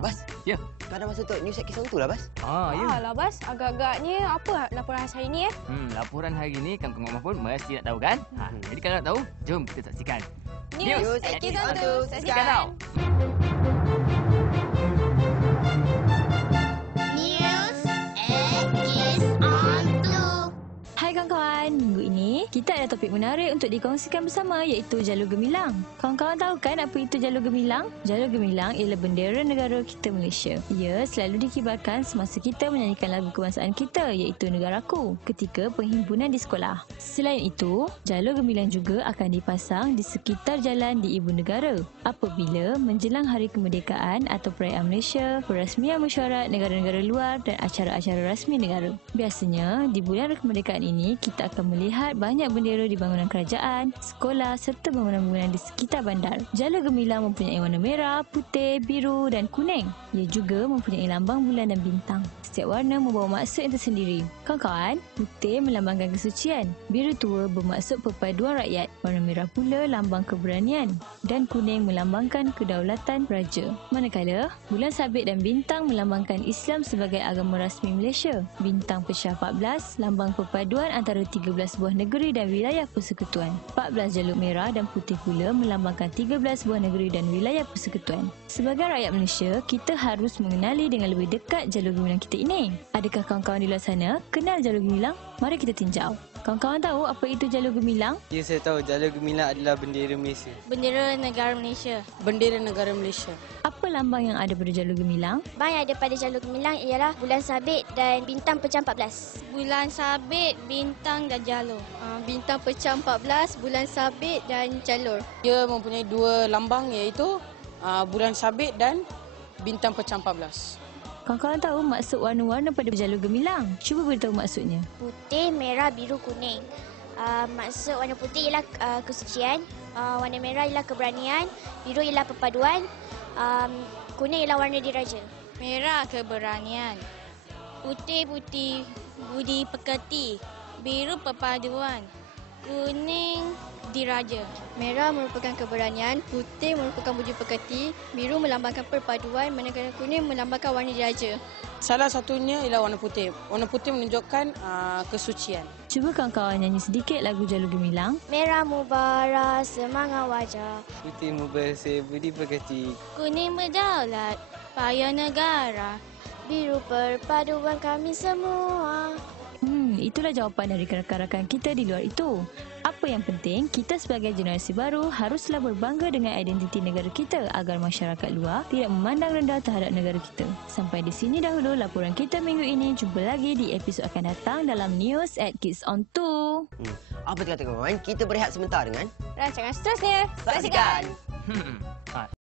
Bas? Ya. Kau dah masuk untuk news Kisah tu lah, Bas? Ya. Alah, Bas. Agak-agaknya apa laporan hari ni, Laporan hari ini Kamu Mahfud mesti nak tahu kan? Jadi kalau nak tahu, jom kita saksikan. News at Kisah tu. Saksikan tau. News at Kiss on 2. Hai kawan-kawan, minggu ini kita ada topik menarik untuk dikongsikan bersama iaitu Jalur Gemilang. Kawan-kawan tahu kan apa itu Jalur Gemilang? Jalur Gemilang ialah bendera negara kita Malaysia. Ia selalu dikibarkan semasa kita menyanyikan lagu kebangsaan kita iaitu Negaraku ketika penghimpunan di sekolah. Selain itu, Jalur Gemilang juga akan dipasang di sekitar jalan di Ibu Negara apabila menjelang Hari Kemerdekaan atau Perayaan Malaysia, perasmian mesyuarat negara-negara luar dan acara-acara rasmi negara. Biasanya, di bulan kemerdekaan ini kita akan melihat banyak bendera di bangunan kerajaan, sekolah serta bangunan-bangunan di sekitar bandar. Jalur Gemilang mempunyai warna merah, putih, biru dan kuning. Ia juga mempunyai lambang bulan dan bintang. Setiap warna membawa maksud yang tersendiri. Kawan-kawan, putih melambangkan kesucian, biru tua bermaksud perpaduan rakyat, warna merah pula lambang keberanian dan kuning melambangkan kedaulatan raja. Manakala, bulan sabit dan bintang melambangkan Islam sebagai agama rasmi Malaysia. Bintang pecah 14 lambang perpaduan antara 13 buah negeri dan wilayah persekutuan. 14 jalur merah dan putih pula melambangkan 13 buah negeri dan wilayah persekutuan. Sebagai rakyat Malaysia, kita harus mengenali dengan lebih dekat jalur gemilang kita ini. Adakah kawan-kawan di luar sana kenal jalur gemilang? Mari kita tinjau. Kawan-kawan tahu apa itu jalur gemilang? Ya, saya tahu. Jalur gemilang adalah bendera Malaysia. Bendera negara Malaysia. Bendera negara Malaysia. Apa lambang yang ada pada jalur gemilang? Lambang yang ada pada jalur gemilang ialah bulan sabit dan bintang pecah 14. Bulan sabit, bintang dan jalur. Bintang pecah 14, bulan sabit dan jalur. Dia mempunyai dua lambang iaitu bulan sabit dan bintang pecah 14. Kawan-kawan tahu maksud warna-warna pada jalur gemilang? Cuba beritahu maksudnya. Putih, merah, biru, kuning. Maksud warna putih ialah kesucian, warna merah ialah keberanian, biru ialah perpaduan, kuning ialah warna diraja. Merah keberanian. Putih budi pekerti. Biru perpaduan. Kuning diraja. Merah merupakan keberanian, putih merupakan budi pekerti, biru melambangkan perpaduan, manakala kuning melambangkan warna diraja. Salah satunya ialah warna putih. Warna putih menunjukkan kesucian. Cuba kawan-kawan nyanyi sedikit lagu jalur gemilang. Merah mubarak semangat wajah. Putih bersih budi pekerti. Kuning berdaulat, payah negara. Biru perpaduan kami semua. Itulah jawapan dari rakan-rakan kita di luar itu. Apa yang penting, kita sebagai generasi baru haruslah berbangga dengan identiti negara kita agar masyarakat luar tidak memandang rendah terhadap negara kita. Sampai di sini dahulu laporan kita minggu ini. Jumpa lagi di episod akan datang dalam News at Kids on 2. Apa kata kawan? Kita berehat sebentar dengan Rancangan seterusnya. Saksikan.